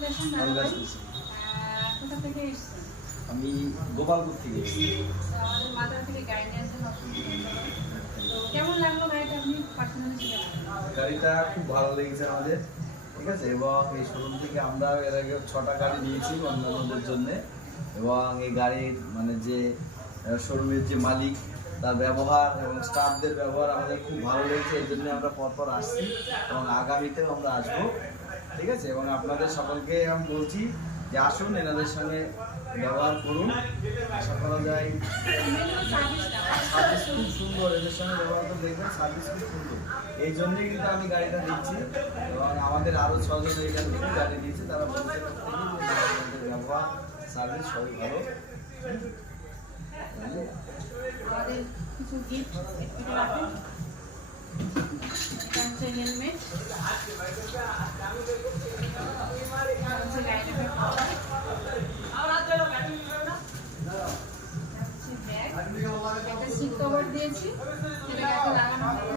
Congratulation কোথা থেকে এসেছেন? আমি গোপালপুর থেকে এসেছি। আমাদের মাদার থেকে গাড়ি নিয়ে আসছেন। তো কেমন লাগলো গাড়িটা আপনি পার্সোনালি? গাড়িটা খুব ভালো লেগেছে আমাদের, ঠিক আছে। এবং এই শোরুম থেকে আমরা এর আগে 6টা গাড়ি নিয়েছি অন্যান্যদের জন্যে। এবং এই গাড়ির মানে যে শোরুমের যে মালিক, তার ব্যবহার এবং স্টাফদের ব্যবহার আমাদের খুব ভালো লেগেছে। এই জন্য আমরা পরপর আসছি এবং আগামীতেও আমরা আসবো, ঠিক আছে। এবং আপনাদের সকলকে আমি বলছি যে আসুন, এনাদের সঙ্গে ব্যবহার করুন। আশা করা যায় সার্ভিস খুব সুন্দর, এদের সঙ্গে ব্যবহার করে দেখবেন সার্ভিস খুব সুন্দর। এই জন্যই কিন্তু আমি গাড়িটা দিচ্ছি এবং আমাদের আরও 6 জন এখান থেকে গাড়ি দিয়েছে। তারা বলছে প্রত্যেকেই ব্যবহার সার্ভিস সবই ভালো। আমাদের কিছু গিফট একটু রাখেন। এটা হচ্ছে হেলমেট, একটা সিট কভার দিয়েছি, সেটা লাগানো